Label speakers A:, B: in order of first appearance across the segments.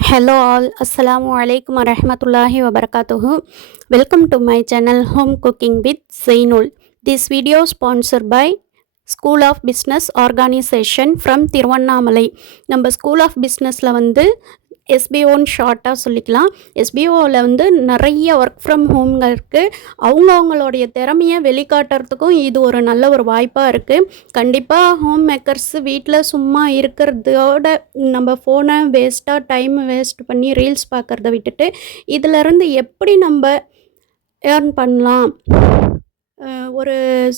A: Hello all அஸ்லாம் வலைக்கம் வரமத்துல்லாஹி வபர்காத்துஹு welcome to my channel home cooking with Zainul this video sponsor by school of business organisation from Tiruvannamalai நம்ம school of பிஸ்னஸில் வந்து எஸ்பிஓன்னு ஷார்ட்டாக சொல்லிக்கலாம். எஸ்பிஓவில் வந்து நிறைய ஒர்க் ஃப்ரம் ஹோம்ங்க இருக்குது அவங்கவுங்களுடைய திறமையை வெளிக்காட்டுறதுக்கும் இது ஒரு நல்ல ஒரு வாய்ப்பாக இருக்குது கண்டிப்பாக ஹோம் மேக்கர்ஸ் வீட்டில் சும்மா இருக்கிறதோட நம்ம ஃபோனை வேஸ்ட்டாக டைம் வேஸ்ட் பண்ணி ரீல்ஸ் பார்க்குறத விட்டுட்டு இதிலருந்து எப்படி நம்ம ஏர்ன் பண்ணலாம்? ஒரு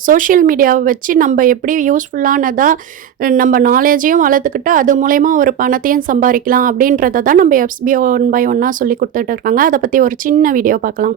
A: சோஷியல் மீடியாவை வச்சு நம்ம எப்படி யூஸ்ஃபுல்லானதாக நம்ம நாலேஜையும் வளர்த்துக்கிட்டு அது மூலயமா ஒரு பணத்தையும் சம்பாதிக்கலாம் அப்படின்றத தான் நம்ம எஃப்ஸ்பிஓ ஒன் பை ஒன்னாக சொல்லி கொடுத்துட்டு இருக்காங்க. அதை பற்றி ஒரு சின்ன வீடியோ பார்க்கலாம்.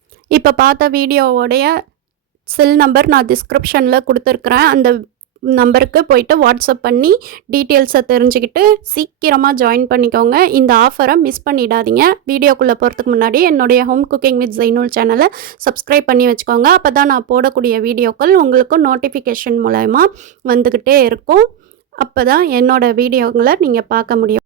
A: இப்போ பார்த்த வீடியோவோடைய செல் நம்பர் நான் டிஸ்கிரிப்ஷனில் கொடுத்துருக்குறேன். அந்த நம்பருக்கு போயிட்டு வாட்ஸ்அப் பண்ணி டீட்டெயில்ஸை தெரிஞ்சுக்கிட்டு சீக்கிரமாக ஜாயின் பண்ணிக்கோங்க. இந்த ஆஃபரை மிஸ் பண்ணிடாதீங்க. வீடியோக்குள்ளே போகிறதுக்கு முன்னாடி என்னுடைய ஹோம் குக்கிங் வித் ஜெய்னூல் சேனலை சப்ஸ்கிரைப் பண்ணி வச்சுக்கோங்க. அப்போ தான் நான் போடக்கூடிய வீடியோக்கள் உங்களுக்கு நோட்டிஃபிகேஷன் மூலயமா வந்துக்கிட்டே இருக்கும். அப்போ தான் என்னோடய வீடியோங்களை நீங்கள் பார்க்க முடியும்.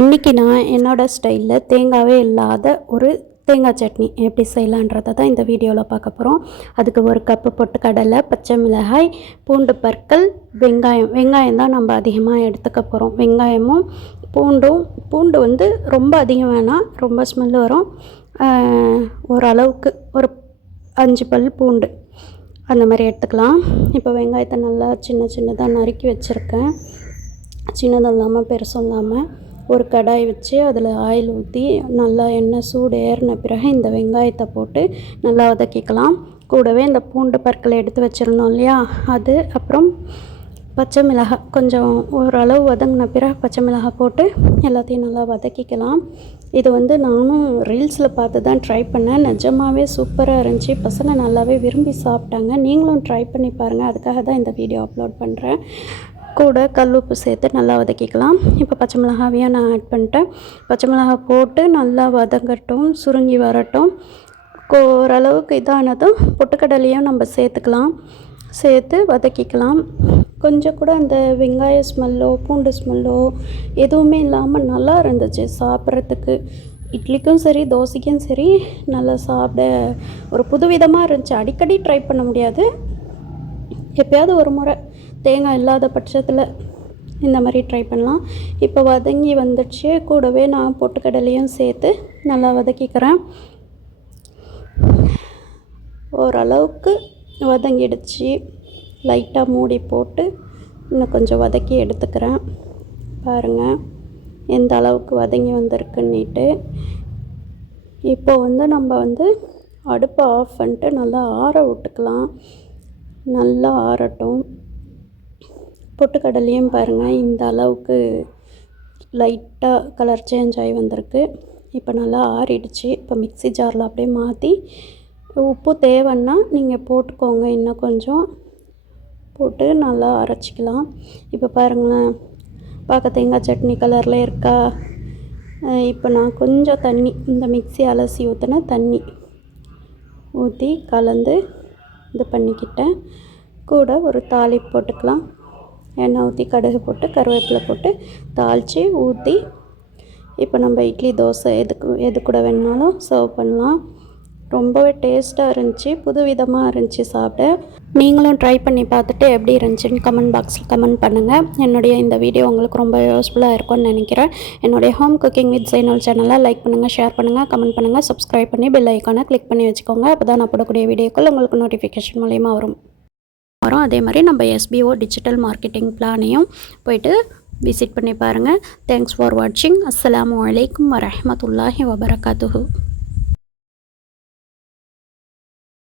A: இன்றைக்கி நான் என்னோடய ஸ்டைலில் தேங்காவே இல்லாத ஒரு தேங்காய் சட்னி எப்படி செய்யலான்றதை தான் இந்த வீடியோவில் பார்க்க போகிறோம் அதுக்கு ஒரு கப்பு பொட்டுக்கடலை பச்சை மிளகாய் பூண்டு பற்கள் வெங்காயம். வெங்காயம் தான் நம்ம அதிகமாக எடுத்துக்க போகிறோம் வெங்காயமும் பூண்டும் பூண்டு வந்து ரொம்ப அதிகம் வேணாம். ரொம்ப ஸ்மெல் வரும். ஓரளவுக்கு ஒரு அஞ்சு பல் பூண்டு அந்த மாதிரி எடுத்துக்கலாம். இப்போ வெங்காயத்தை நல்லா சின்ன சின்னதாக நறுக்கி வச்சுருக்கேன். சின்னதும் இல்லாமல் பெருசும் இல்லாமல் ஒரு கடாய் வச்சு அதில் ஆயில் ஊற்றி நல்லா எண்ணெய் சூடு ஏறின பிறகு இந்த வெங்காயத்தை போட்டு நல்லா வதக்கிக்கலாம். கூடவே இந்த பூண்டு பற்களை எடுத்து வச்சிருந்தோம் இல்லையா? அது அப்புறம் பச்சை மிளகாய் கொஞ்சம் ஓரளவு வதங்கின பிறகு பச்சை மிளகாய் போட்டு எல்லாத்தையும் நல்லா வதக்கிக்கலாம். இது வந்து நானும் ரீல்ஸில் பார்த்து தான் ட்ரை பண்ணேன். நிஜமாகவே சூப்பராக இருந்துச்சு. பசங்க நல்லாவே விரும்பி சாப்பிட்டாங்க. நீங்களும் ட்ரை பண்ணி பாருங்கள் அதுக்காக தான் இந்த வீடியோ அப்லோட் பண்ணுறேன் கூட கல் உப்பு சேர்த்து நல்லா வதக்கிக்கலாம். இப்போ பச்சை மிளகாவையும் நான் ஆட் பண்ணிட்டேன். பச்சை மிளகாய் போட்டு நல்லா வதங்கட்டும் சுருங்கி வரட்டும். ஓரளவுக்கு இதானதும் பொட்டுக்கடலையும் நம்ம சேர்த்துக்கலாம். சேர்த்து வதக்கிக்கலாம். கொஞ்சம் கூட அந்த வெங்காய ஸ்மெல்லோ பூண்டு ஸ்மெல்லோ எதுவுமே இல்லாமல் நல்லா இருந்துச்சு சாப்பிட்றதுக்கு. இட்லிக்கும் சரி தோசைக்கும் சரி நல்லா சாப்பிட ஒரு புதுவிதமாக இருந்துச்சு. அடிக்கடி ட்ரை பண்ண முடியாது. எப்பயாவது ஒரு முறை. தேங்காய் இல்லாத பட்சத்தில் இந்த மாதிரி ட்ரை பண்ணலாம். இப்போ வதங்கி வந்துடுச்சு. கூடவே நான் பொட்டுக்கடலையும் சேர்த்து நல்லா வதக்கிக்கிறேன். ஓரளவுக்கு வதங்கிடுச்சு. லைட்டாக மூடி போட்டு இன்னும் கொஞ்சம் வதக்கி எடுத்துக்கிறேன். பாருங்கள் எந்த அளவுக்கு வதங்கி வந்திருக்குன்னிட்டு. இப்போ வந்து நம்ம வந்து அடுப்பை ஆஃப் பண்ணிட்டு நல்லா ஆற விட்டுக்கலாம். நல்லா ஆறட்டும். பொட்டுக்கடலையும் பாருங்கள் இந்த அளவுக்கு லைட்டாக கலர் சேஞ்ச் ஆகி வந்திருக்கு. இப்போ நல்லா ஆறிடுச்சு. இப்போ மிக்ஸி ஜாரில் அப்படியே மாற்றி உப்பு தேவைன்னா நீங்கள் போட்டுக்கோங்க. இன்னும் கொஞ்சம் போட்டு நல்லா அரைச்சிக்கலாம். இப்போ பாருங்களேன். பார்க்க தேங்காய் சட்னி கலரில் இருக்கா? இப்போ நான் கொஞ்சம் தண்ணி இந்த மிக்ஸி அலசி ஊற்றின தண்ணி ஊற்றி கலந்து இது பண்ணிக்கிட்டேன். கூட ஒரு தாளி போட்டுக்கலாம். எண்ணெய் ஊற்றி கடுகு போட்டு கருவேப்பிலை போட்டு தாளித்து ஊற்றி இப்போ நம்ம இட்லி தோசை எதுக்கு எது கூட வேணுனாலும் சர்வ் பண்ணலாம். ரொம்பவே டேஸ்ட்டாக இருந்துச்சு புதுவிதமாக இருந்துச்சு சாப்பிட. நீங்களும் ட்ரை பண்ணி பார்த்துட்டு எப்படி இருந்துச்சுன்னு கமெண்ட் பாக்ஸில் கமெண்ட் பண்ணுங்கள் என்னுடைய இந்த வீடியோ உங்களுக்கு ரொம்ப யூஸ்ஃபுல்லாக இருக்கும்னு நினைக்கிறேன். என்னுடைய ஹோம் குக்கிங் வித் சைனல் சேனலை லைக் பண்ணுங்கள் ஷேர் பண்ணுங்கள் கமெண்ட் பண்ணுங்கள் சப்ஸ்கிரைப் பண்ணி பெல் ஐக்கானை கிளிக் பண்ணி வச்சுக்கோங்க. அப்போ தான் நான் போடக்கூடிய வீடியோக்கள் உங்களுக்கு நோட்டிஃபிகேஷன் மூலயமா வரும். வரும் அதே மாதிரி நம்ம எஸ்பிஓ டிஜிட்டல் மார்க்கெட்டிங் பிளானையும் போயிட்டு விசிட் பண்ணி பாருங்கள் தேங்க்ஸ் ஃபார் வாட்சிங் அஸ்லாம் வலைக்கம் வரமத்துல்லாஹி வபரகாத்துஹு.